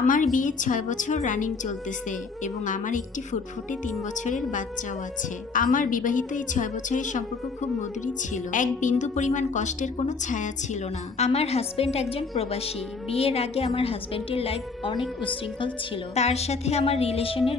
আমার বিয়ে ৬ বছর রানিং চলতেছে এবং আমার একটি ফুটফুটে ৩ বছরের বাচ্চাও আছে। আমার বিবাহিত এই ৬ বছরের সম্পর্ক খুব মধুরই ছিল। এক বিন্দু পরিমাণ কষ্টের কোনো ছায়া ছিল না। আমার হাজবেন্ড একজন প্রবাসী। বিয়ের আগে আমার হাজবেন্ডের লাইফ অনেক উচ্ছৃঙ্খল ছিল। তার সাথে আমার রিলেশনের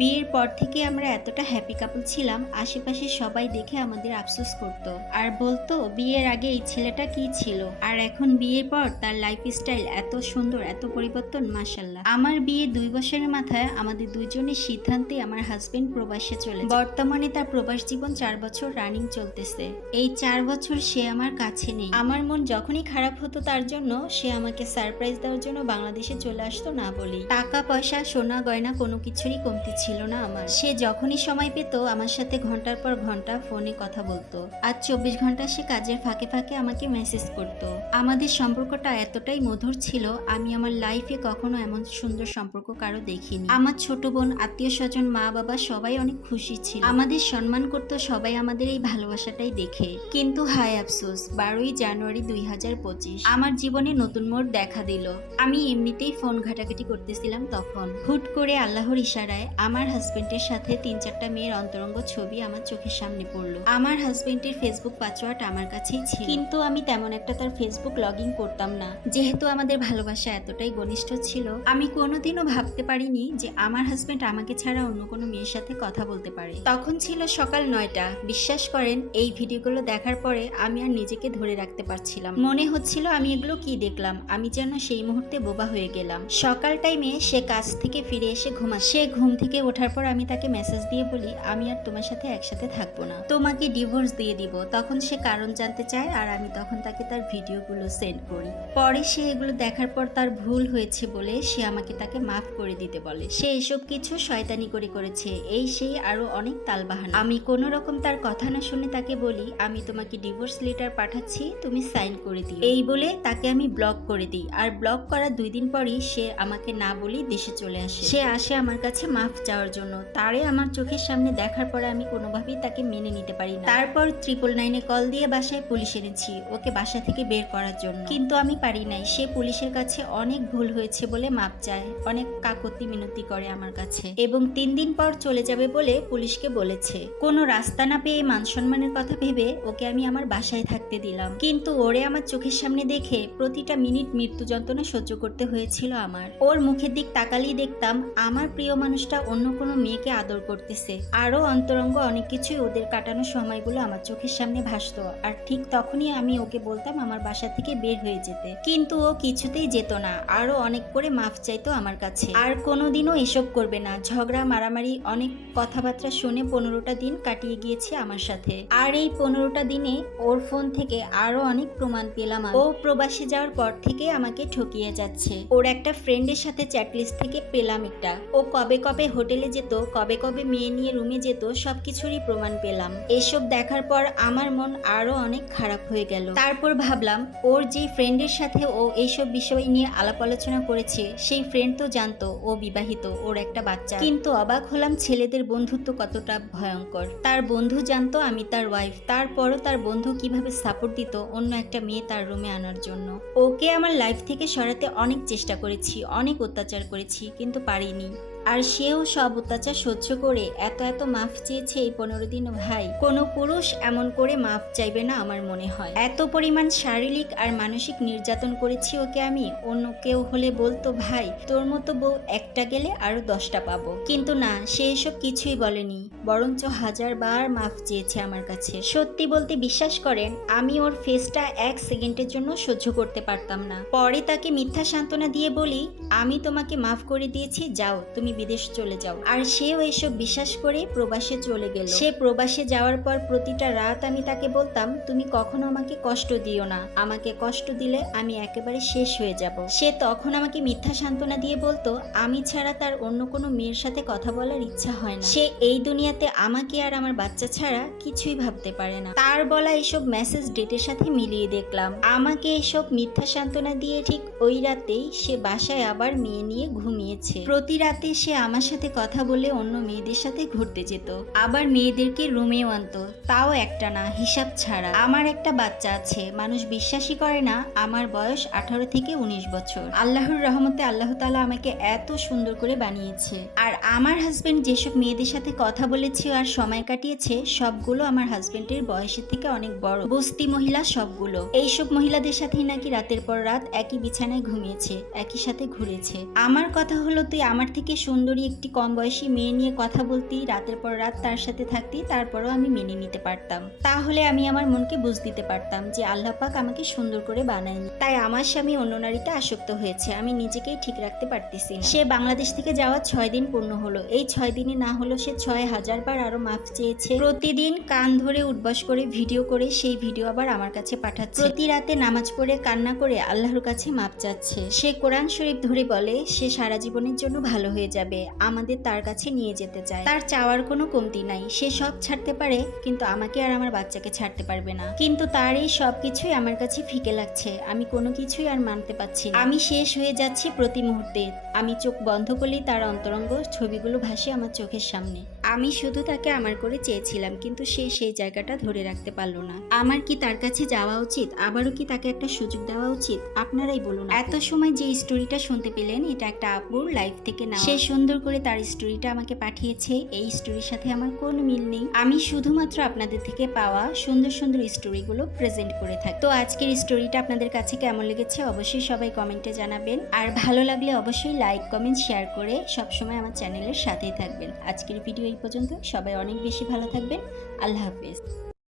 বিয়ের পর থেকে আমরা এতটা হ্যাপি কাপল ছিলাম, আশেপাশে সবাই দেখে আমাদের আফসোস করত আর বলতো বিয়ের আগে এই ছেলেটা কি ছিল, আর এখন বিয়ের পর তার লাইফ স্টাইল এত সুন্দর, এত পরিবর্তন। মাশাআল্লাহ। আমার বিয়ে ২ বছরের মাথায় আমাদের দুইজনের সিদ্ধান্তে আমার হাজবেন্ড প্রবাসে চলে যায়। বর্তমানে তার প্রবাস জীবন ৪ বছর রানিং চলতেছে। এই ৪ বছর সে আমার কাছে নেই। আমার মন যখনই খারাপ হতো তার জন্য সে আমাকে সারপ্রাইজ দেওয়ার জন্য বাংলাদেশে চলে আসতো না বলি। টাকা পয়সা, সোনা গয়না কোনো কিছুরই কমতি ছিল না আমার। সে যখনই সময় পেত আমার সাথে ঘন্টার পর ঘন্টা ফোনে কথা বলতো। আর ২৪ ঘন্টা সে কাজের ফাঁকে ফাঁকে আমাকে মেসেজ করতো। আমাদের সম্পর্কটা এতটাই মধুর ছিল, আমি আমার লাইফে কখনো এমন সুন্দর সম্পর্ক কারো দেখিনি। আমার ছোট বোন, আত্মীয় স্বজন, মা বাবা সবাই অনেক খুশি ছিল, আমাদের সম্মান করতো সবাই আমাদের এই ভালোবাসাটাই দেখে। কিন্তু হায় আফসোস, ১২ই জানুয়ারি ২০২৫ আমার জীবনে নতুন মোড় দেখা দিল। আমি এমনিতেই ফোন ঘাটাঘাটি করতেছিলাম তখন হুট করে আল্লাহর ইশারায় আমার হাজবেন্ডের সাথে ৩-৪টা মেয়ের অন্তরঙ্গ ছবি আমার চোখের সামনে পড়লো। আমার হাজবেন্ডের ফেসবুক পাসওয়ার্ড আমার কাছেই ছিল, কিন্তু আমি তেমন একটা তার ফেসবুক লগ ইন করতাম না। যেহেতু আমাদের ভালোবাসা এতটাই ঘনিষ্ঠ ছিল, আমি কোনোদিনও ভাবতে পারিনি যে আমার হাজবেন্ড আমাকে ছাড়া অন্য কোনো মেয়ের সাথে কথা বলতে পারে। তখন ছিল সকাল ৯টা। বিশ্বাস করেন, এই ভিডিওগুলো দেখার পরে আমি আর নিজেকে ধরে রাখতে পারছিলাম। মনে হচ্ছিল আমি এগুলো কি দেখলাম, আমি যেন সেই মুহূর্তে বোবা হয়ে গেলাম। সকাল টাইমে সে কাজ থেকে ফিরে এসে সে ঘুম থেকে ওঠার পর আমি তাকে মেসেজ দিয়ে বলি, আমি আর তোমার সাথে একসাথে থাকবো না, তোমাকে ডিভোর্স দিয়ে দিব। তখন সে কারণ জানতে চায় আর আমি তখন তাকে তার ভিডিওগুলো সেন্ড করি। পরে সে এগুলো দেখার পর তার ভুল হয়েছে বলে সে আমাকে তাকে মাফ করে দিতে বলে। সে এসব কিছু শয়তানি করেছে, এই সেই আরো অনেক তালবাহানা। আমি কোনো রকম তার কথা না শুনে তাকে বলি, আমি তোমাকে ডিভোর্স লেটার পাঠাচ্ছি, তুমি সাইন করে দিও। এই বলে তাকে আমি ব্লক করে দিই। আর ব্লক করার ২ দিন পরই সে আমাকে না বলেই দেশে চলে আসে। সে আসে আমার কাছে মাফ চাওয়ার জন্য। তারে আমার চোখের সামনে দেখার পরে আমি কোনোভাবেই তাকে মেনে নিতে পারি না। তারপর 999 কল দিয়ে বাসায় পুলিশ এনেছি ওকে বাসা থেকে বের করার জন্য, কিন্তু আমি পারি নাই। সে পুলিশের কাছে অনেক ভুল হয়েছে বলে মাপ চায়, অনেক কাকতি মিনতি করে আমার কাছে, এবং ৩ দিন পর চলে যাবে বলে পুলিশকে বলেছে। কোনো রাস্তা না পেয়ে মান সম্মানের কথা ভেবে ওকে আমি আমার বাসায় থাকতে দিলাম, কিন্তু ওরে আমার চোখের সামনে দেখে প্রতিটা মিনিট মৃত্যু যন্ত্রণা সহ্য করতে হয়েছিল আমার। ওর মুখের দিক তাকালেই দেখতাম আমার প্রিয় মানুষটা অন্য কোনো মেয়েকে আদর করতেছে। আরো অন্তরঙ্গ অনেক কিছুই ওদের কাটানো সময়গুলো আমার চোখের সামনে ভাসতো। আর ঠিক তখনই আমি ওকে বলতাম আমার বাসা থেকে বের হয়ে যেতে, কিন্তু ও কিছুতেই যেত না, আরো অনেক করে মাফ চাইতো আমার কাছে। আর কোনোদিনও এসব করবে না। ঝগড়া মারামারি অনেক কথাবার্তা শুনে 15টা দিন কাটিয়ে গিয়েছে আমার সাথে। আর এই 15টা দিনে ওর ফোন থেকে আরো অনেক প্রমাণ পেলাম। ও প্রবাসে যাওয়ার পর থেকে আমাকে ঠকিয়ে যাচ্ছে। ওর একটা ফ্রেন্ডের সাথে চ্যাটলিস্ট থেকে পেলাম একটা। ও কবে কবে হোটেলে যেত, কবে কবে মেয়ে নিয়ে রুমে যেত, সবকিছুরই প্রমাণ পেলাম। এসব দেখার পর আমার মন আরো অনেক খারাপ হয়ে গেল। তারপর ভাবলাম ওর যে ফ্রেন্ডের সাথে ও এইসব বিষয় নিয়ে আলাপ আলোচনা করেছে, সেই ফ্রেন্ড তো জানতো ও বিবাহিত, ওর একটা বাচ্চা। কিন্তু অবাক হলাম ছেলেদের বন্ধুত্ব কতটা ভয়ঙ্কর। তার বন্ধু জানতো আমি তার ওয়াইফ, তারপরও তার বন্ধু কিভাবে সাপোর্ট দিত অন্য একটা মেয়ে তার রুমে আনার জন্য। ওকে আমার লাইফ থেকে সরাতে অনেক চেষ্টা করেছি, অনেক অত্যাচার করেছি, কিন্তু পারিনি। আর সেও সব অত্যাচার সহ্য করে এত মাফ চেয়েছে এই 15 দিন। ভাই, কোনো পুরুষ এমন করে মাফ চাইবে না আমার মনে হয়। এত পরিমাণ শারীরিক আর মানসিক নির্যাতন করেছি ওকে আমি। অন্য কেউ হলে বলতো ভাই তোর মতো বউ একটা গেলে আরো 10টা পাবো, কিন্তু না, সে এসব কিছুই বলেনি, বরঞ্চ 1000 বার মাফ চেয়েছে আমার কাছে। সত্যি বলতে বিশ্বাস করেন, আমি ওর ফেসটা 1 সেকেন্ডের জন্য সহ্য করতে পারতাম না। পরে তাকে মিথ্যা সান্ত্বনা দিয়ে বলি, আমি তোমাকে মাফ করে দিয়েছি, যাও তুমি বিদেশ চলে যাও। আর সেও এসব বিশ্বাস করে প্রবাসে চলে গেল। সে প্রবাসে যাওয়ার পর প্রতিটা রাত আমি তাকে বলতাম, তুমি কখনো আমাকে কষ্ট দিও না, আমাকে কষ্ট দিলে আমি একেবারে শেষ হয়ে যাব। সে তখন আমাকে মিথ্যা সান্ত্বনা দিয়ে বলতো আমি ছাড়া তার অন্য কোনো মেয়ের সাথে কথা বলার ইচ্ছা হয় না। সে এই দুনিয়াতে আমাকে আর আমার বাচ্চা ছাড়া কিছুই ভাবতে পারে না। তার বলা এসব মেসেজ ডেটের সাথে মিলিয়ে দেখলাম আমাকে এসব মিথ্যা সান্ত্বনা দিয়ে ঠিক ওই রাতেই সে বাসায় আবার মেয়ে নিয়ে ঘুমিয়েছে। প্রতি রাতে সে আমার সাথে কথা বলে অন্য মেয়েদের সাথে ঘুরতে যেত, আবার মেয়েদেরকে রুমেও আনতো, তাও একটা না, হিসাব ছাড়া। আমার একটা বাচ্চা আছে, মানুষ বিশ্বাসই করে না আমার বয়স 18 থেকে 19 বছর। আল্লাহর রহমতে আল্লাহ তাআলা আমাকে এত সুন্দর করে বানিয়েছে। আর আমার হাজবেন্ড যেসব মেয়েদের সাথে কথা বলেছে আর সময় কাটিয়েছে, সবগুলো আমার হাজবেন্ডের বয়সের থেকে অনেক বড়, বস্তি মহিলা সবগুলো। এইসব মহিলাদের সাথেই নাকি রাতের পর রাত একই বিছানায় ঘুমিয়েছে, একই সাথে ঘুরেছে। আমার কথা হলো, তুই আমার থেকে সুন্দরী একটি কম বয়সী মেয়ে নিয়ে কথা বলতি, রাতের পর রাত তার সাথে থাকতি, তারপরও আমি মেনে নিতে পারতাম। তাহলে আমি আমার মনকে বুঝ দিতে পারতাম যে আল্লাহ পাক আমাকে সুন্দর করে বানায়নি, তাই আমার স্বামী অন্য নারীতে আসক্ত হয়েছে। আমি নিজেকেই ঠিক রাখতে পারতেছি না। সে বাংলাদেশ থেকে যাওয়া 6 দিন পূর্ণ হলো। এই 6 দিনে না হলো সে 6000 বার আরো মাফ চেয়েছে। প্রতিদিন কান ধরে উঠবস করে ভিডিও করে সেই ভিডিও আবার আমার কাছে পাঠাচ্ছে। প্রতি রাতে নামাজ পড়ে কান্না করে আল্লাহর কাছে মাপ চাচ্ছে। সে কোরআন শরীফ ধরে বলে সে সারা জীবনের জন্য ভালো হয়ে যাবে, আমাদের তার কাছে নিয়ে যেতে চায়। তার চাওয়ার কোনো কমতি নাই, সে সব ছাড়তে পারে কিন্তু আমাকে আর আমার বাচ্চাকে ছাড়তে পারবে না। কিন্তু তার এই সবকিছুই আমার কাছে ফিকে লাগছে, আমি কোনো কিছুই আর মানতে পারছি না। আমি শেষ হয়ে যাচ্ছি প্রতি মুহূর্তে। আমি চোখ বন্ধ করলেই তার অন্তরঙ্গ ছবিগুলো ভাসে আমার চোখের সামনে। আমি শুধু তাকে আমার করে চেয়েছিলাম, কিন্তু সে সেই জায়গাটা ধরে রাখতে পারলো না। আমার কি তার কাছে যাওয়া উচিত? আবারও কি তাকে একটা সুযোগ দেওয়া উচিত? আপনারাই বলুন। এত সময় যে স্টোরিটা শুনতে পেলেন, এটা একটা আপুর লাইফ থেকে না। সে সুন্দর করে তার স্টোরিটা আমাকে পাঠিয়েছে। এই স্টোরির সাথে আমার কোনো মিল নেই। আমি শুধুমাত্র আপনাদের থেকে পাওয়া সুন্দর সুন্দর স্টোরিগুলো প্রেজেন্ট করে থাকি। তো আজকের স্টোরিটা আপনাদের কাছে কেমন লেগেছে অবশ্যই সবাই কমেন্টে জানাবেন। আর ভালো লাগলে অবশ্যই লাইক কমেন্ট শেয়ার করে সবসময় আমার চ্যানেলের সাথেই থাকবেন। আজকের ভিডিও এই পর্যন্ত। সবাই অনেক বেশি ভালো থাকবেন। আল্লাহ হাফেজ।